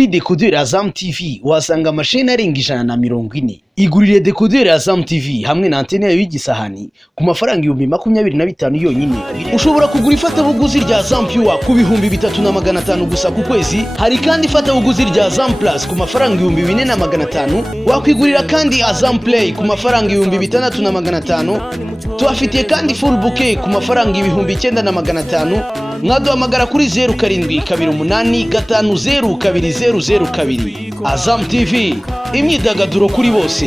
kuri dekoderi Azam TV wasanga amasheni arenga 140. Igurire dekoderi Azam TV hamwe na antene yayo y'igisahani ku mafaranga 25,000 yonyine. Ushobora kugura ifatabuguzi rya Azam Pure ku 3,500 gusa ku kwezi. Hari kandi ifatabuguzi rya Azam Plus ku mafaranga 4,500. Wakwigurira kandi Azam Play ku mafaranga 6,500. Tuafitiye kandi full bouquet ku mafaranga 9,500. Mwaduhamagara kuri 0728502002. Azam TV, imyidagaduro kuri bose.